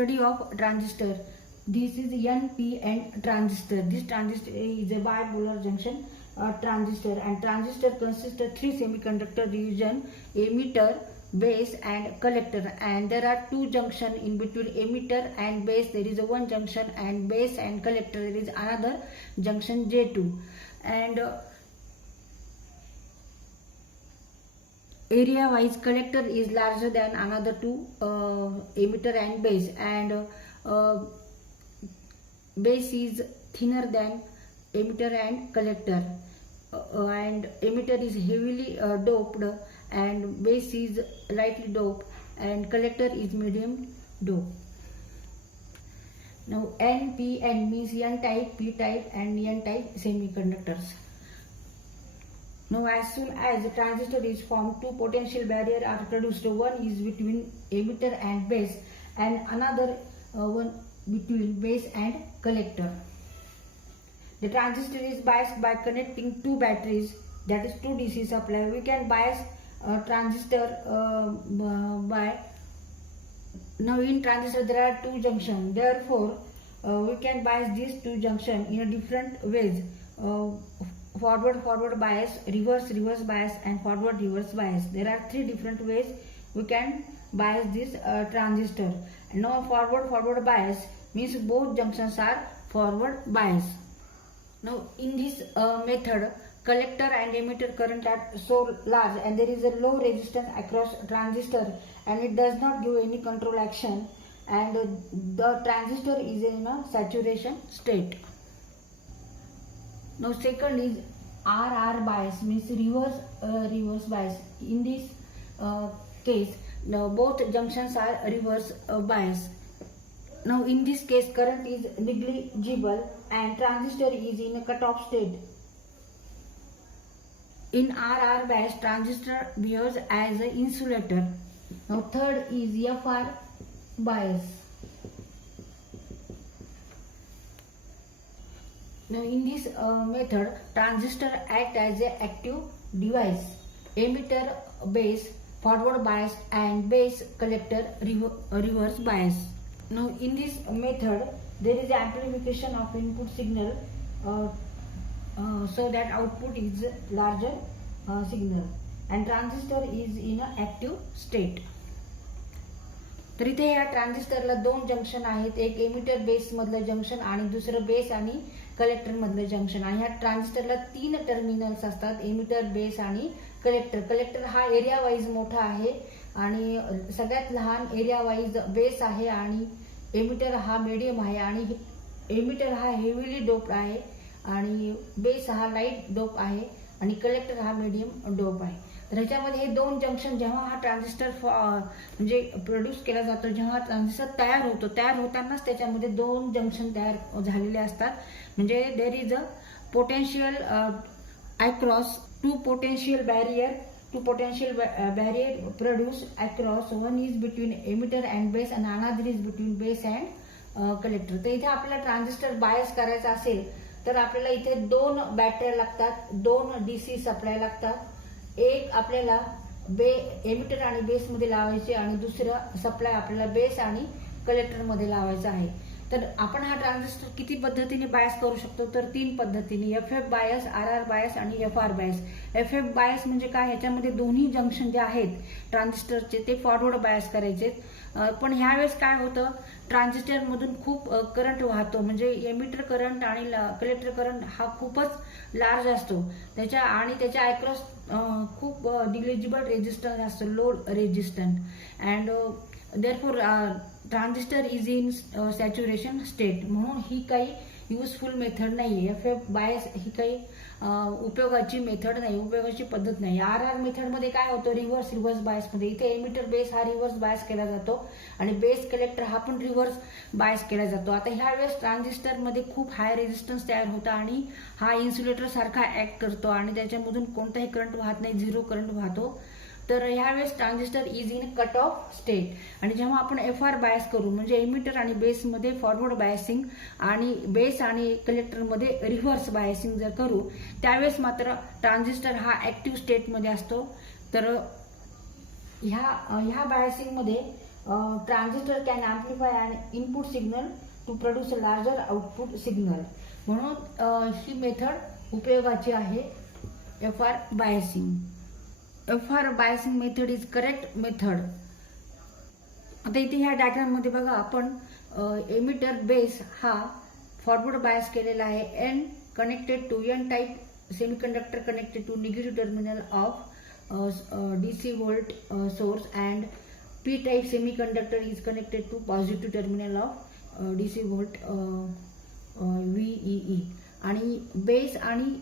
Study of transistor. This is NPN transistor. This transistor is a bipolar junction transistor, and transistor consists of three semiconductor region: emitter, base and collector, and there are two junction in between emitter and base. There is a one junction, and base and collector there is another junction J2, and area wise collector is larger than another two, emitter and base, and base is thinner than emitter and collector, and emitter is heavily doped and base is lightly doped and collector is medium doped. Now N, P, N means N type, P type and N type semiconductors. Now as soon as a transistor is formed, two potential barriers are produced. One is between emitter and base, and another one between base and collector. The transistor is biased by connecting two batteries, that is two DC supply. We can bias transistor by, now in transistor there are two junctions, therefore we can bias these two junctions in a different ways: forward bias, reverse bias and forward reverse bias. There are three different ways we can bias this transistor. And now forward bias means both junctions are forward bias. Now in this method, collector and emitter current are so large and there is a low resistance across transistor, and it does not give any control action, and the transistor is in a saturation state. Now second is RR bias, means reverse bias. In this case, now both junctions are reverse bias. Now in this case current is negligible and transistor is in a cutoff state. In RR bias, transistor behaves as an insulator. Now third is FR bias. Now in this method, transistor act as an active device. Emitter, base forward bias and base collector reverse bias. Now in this method, there is amplification of input signal so that output is larger signal, and transistor is in a active state. तर इथे या ट्रान्झिस्टरला दोन junction आहेत, एक emitter base मधलं junction आणि दुसरं बेस आणि कलेक्टर मधलं जंक्शन. आणि ह्या ट्रान्झिस्टरला तीन टर्मिनल्स असतात, एमिटर, बेस आणि कलेक्टर. कलेक्टर हा एरिया वाईज मोठा आहे आणि सगळ्यात लहान एरिया वाईज बेस आहे, आणि एमिटर हा मीडियम आहे, आणि एमिटर हा हेवीली डोप आहे आणि बेस हा लाईट डोप आहे, आणि कलेक्टर हा मीडियम डोप आहे. तर ह्याच्यामध्ये हे दोन जंक्शन जेव्हा हा ट्रान्झिस्टर म्हणजे प्रोड्यूस केला जातो, जेव्हा ट्रान्झिस्टर तयार होतो, तयार होतानाच त्याच्यामध्ये दोन जंक्शन तयार झालेले असतात. म्हणजे there is a potential across to potential barrier produced across. One is between emitter and base and another is between base and collector. तर इथे आपल्याला ट्रान्झिस्टर बायस करायचा असेल तर आपल्याला इथे दोन बॅटऱ्या लागतात, दोन डीसी सप्लाय लागतात. एक आपल्याला एमिटर आणि बेस मध्ये लावायचे आणि दुसरं सप्लाय आपल्याला बेस आणि कलेक्टर मध्ये लावायचं आहे. तर आपण हा ट्रान्झिस्टर किती पद्धतीने बायस करू शकतो, तर तीन पद्धतीने: एफ बायस, आर बायस आणि FR बायस. एफ बायस म्हणजे काय, ह्याच्यामध्ये दोन्ही जंक्शन जे आहेत ट्रान्झिस्टरचे ते फॉरवर्ड बायस करायचे. पण ह्यावेळेस काय होतं, ट्रान्झिस्टर मधून खूप करंट वाहतो, म्हणजे एमिटर करंट आणि कलेक्टर करंट हा खूपच लार्ज असतो त्याच्या, आणि त्याच्या अक्रॉस खूप निग्लिजिबल रेजिस्टन्स असतो, load resistance, and therefore transistor is in saturation state. म्हणून ही काही युजफुल मेथड नाही. एफ बायस ही काही उपयोगाची मेथड नाही, उपयोगाची पद्धत नाही. आर मेथडमध्ये काय होतं, रिव्हर्स बायसमध्ये इथे एमिटर बेस हा रिव्हर्स बायस केला जातो आणि बेस कलेक्टर हा पण रिव्हर्स बायस केला जातो. आता ह्या वेळेस ट्रान्झिस्टरमध्ये खूप हाय रेजिस्टन्स तयार होता आणि हा इन्सुलेटर सारखा ऍक्ट करतो आणि त्याच्यामधून कोणताही करंट वाहत नाही, झिरो करंट वाहतो. तर ह्यावेळेस transistor is in cut off state. आणि जेव्हा आपण FR बायस करू, म्हणजे एमिटर आणि बेस मध्ये फॉरवर्ड बायसिंग आणि बेस आणि कलेक्टर मध्ये रिव्हर्स बायसिंग जर करू, त्यावेळेस मात्र ट्रान्झिस्टर हा ऍक्टिव्ह स्टेट मध्ये असतो. तर ह्या बायसिंग मध्ये transistor can amplify and input signal to produce a larger output signal. म्हणून ही मेथड उपयोगाची आहे. FR biasing. FR biasing method is correct method. आता इथे ह्या डायग्राममध्ये बघा आपण एमिटर बेस हा फॉरवर्ड बायस केलेला आहे. N connected to N type semiconductor connected to negative terminal of DC volt source and P type semiconductor is connected to positive terminal of DC volt VEE. आणि base आणि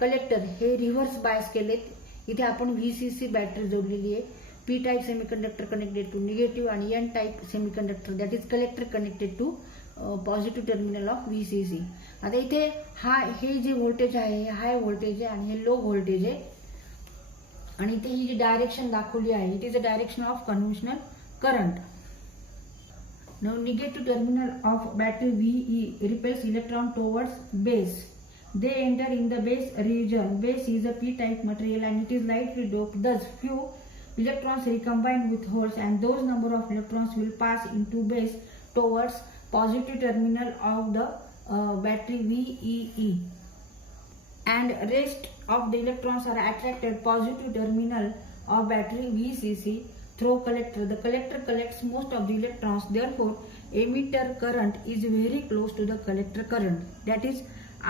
collector हे reverse bias केलेत. इथे आपण VCC battery जोडलेली आहे. P type semiconductor connected to negative आणि N type semiconductor that is collector connected to positive terminal of VCC. आता इथे हे जे व्होल्टेज आहे हे हाय व्होल्टेज आहे आणि हे लो व्होल्टेज आहे. आणि इथे ही जी डायरेक्शन दाखवली आहे it is a direction of conventional current. Now negative terminal of battery VE repels electron towards base. They enter in the base region. Base is a p-type material and it is lightly doped. Thus, few electrons recombine with holes and those number of electrons will pass into base towards positive terminal of the battery VEE. And rest of the electrons are attracted positive terminal of battery VCC through collector. The collector collects most of the electrons. Therefore, emitter current is very close to the collector current. That is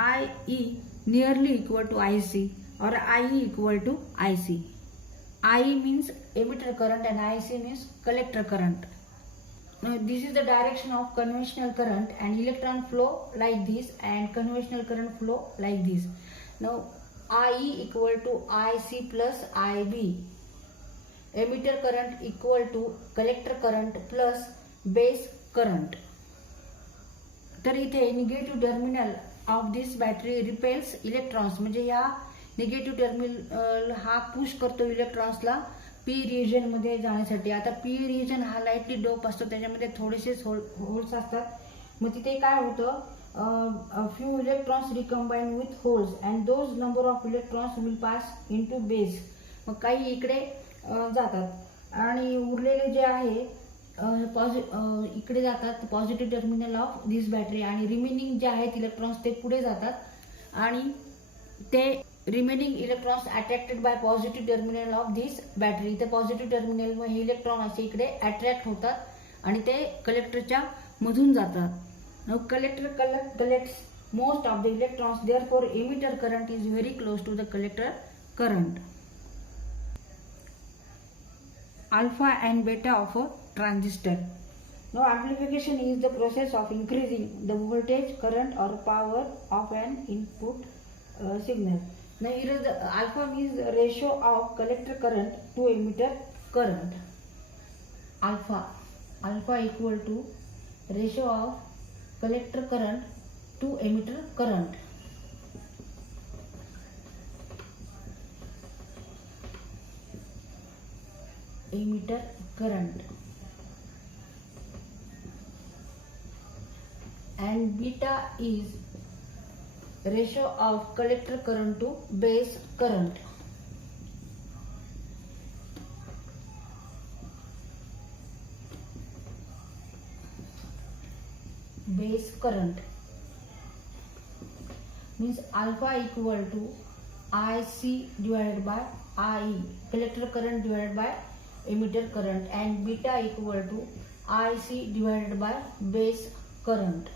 IE nearly equal to IC or IE equal to IC. IE means emitter current and IC means collector current. Now this is the direction of conventional current and electron flow like this and conventional current flow like this. Now IE equal to IC plus IB. Emitter current equal to collector current plus base current. तर इथे negative terminal of this battery repels electrons. म्हणजे या negative terminal हा push करतो इलेक्ट्रॉन्सला P region मध्ये जाण्यासाठी. आता P region हा लाईटली डोप असतो त्याच्यामध्ये थोडेसेच होल्स असतात. मग तिथे काय होतं few electrons recombine with holes and those number of electrons will pass into base. मग काही इकडे जातात आणि उरलेले जे आहे इकडे जातात positive terminal of this battery आणि रिमेनिंग जे आहेत इलेक्ट्रॉन्स ते पुढे जातात आणि ते remaining electrons attracted by positive terminal of this battery. ते पॉझिटिव्ह टर्मिनल व हे इलेक्ट्रॉन असे इकडे अट्रॅक्ट होतात आणि ते कलेक्टरच्या मधून जातात. Now collector collects most of the electrons. Therefore, emitter current is very close to the collector current. Alpha and beta of a transistor. Now amplification is the process of increasing the voltage, current or power of an input signal. Now here is the alpha means the ratio of collector current to emitter current. Alpha equal to ratio of collector current to emitter current. Emitter current. And beta is ratio of collector current to base current. Base current means alpha equal to IC divided by IE, collector current divided by emitter current, and beta equal to IC divided by base current.